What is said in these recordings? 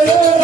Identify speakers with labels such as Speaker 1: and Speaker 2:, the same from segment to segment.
Speaker 1: Shri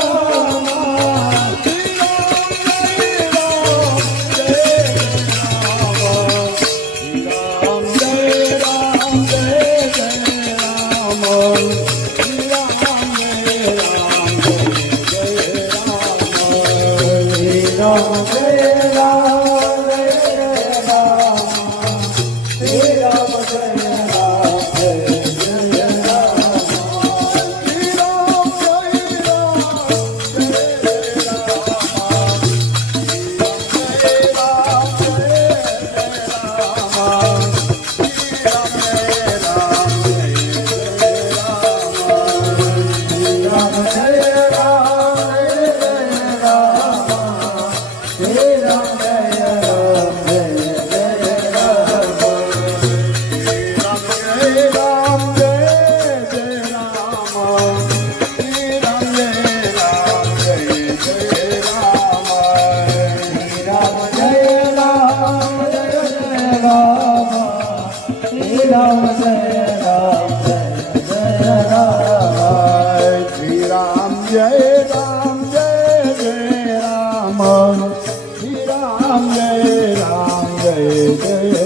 Speaker 1: Shri Ram Jay Ram Jay Jay.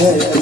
Speaker 1: 我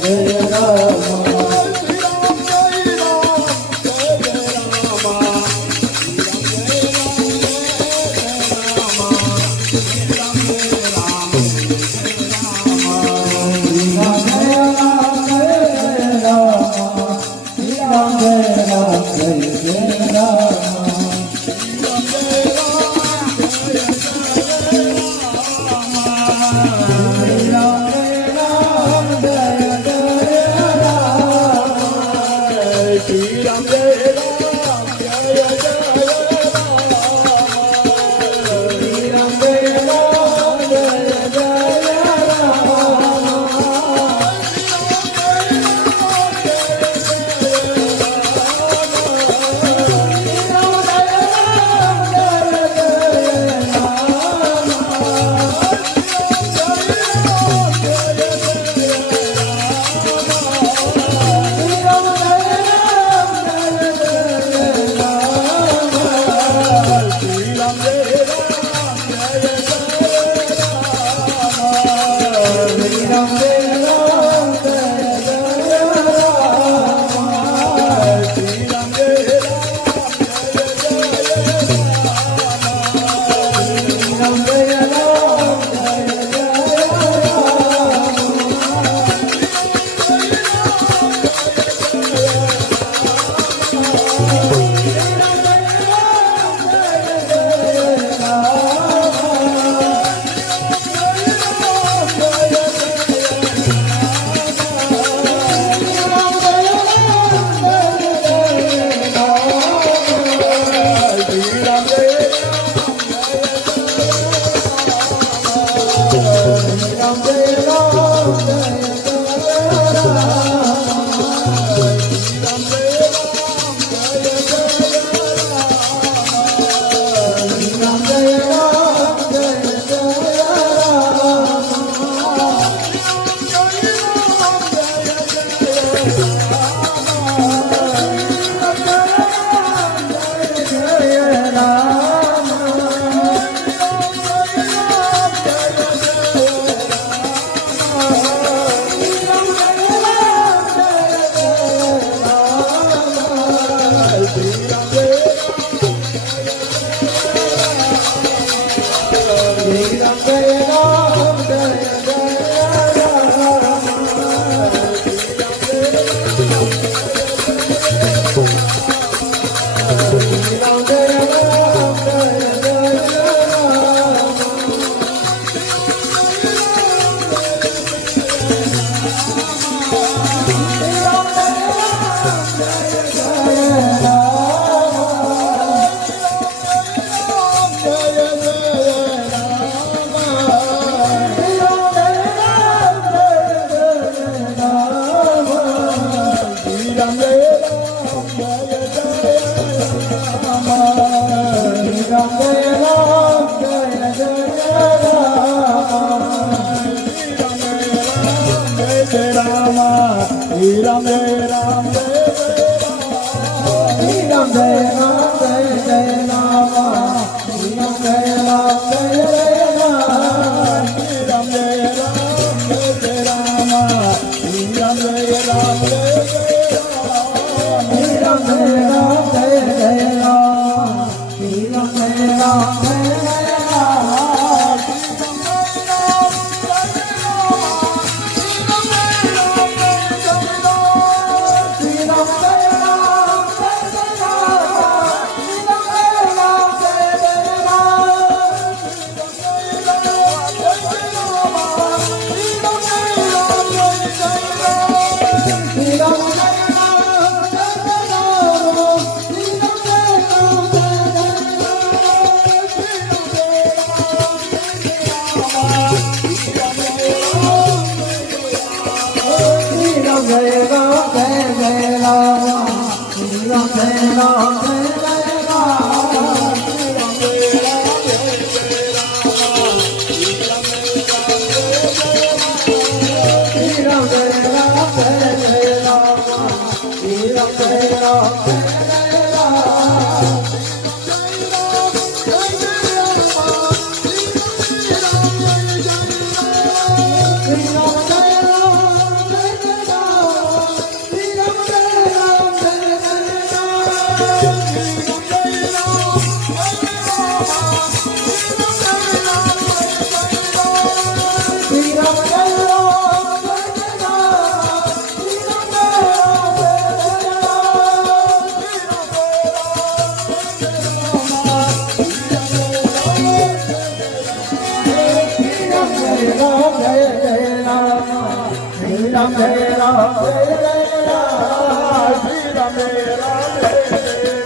Speaker 1: Shri Ram Hare Ram Hare Ram Shri Ram Hare Ram Hare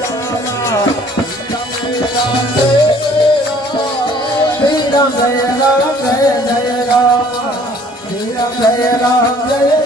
Speaker 1: Ram Shri Ram Hare Ram Hare Ram Shri Ram Hare Ram Hare Ram Shri Ram Hare Ram Hare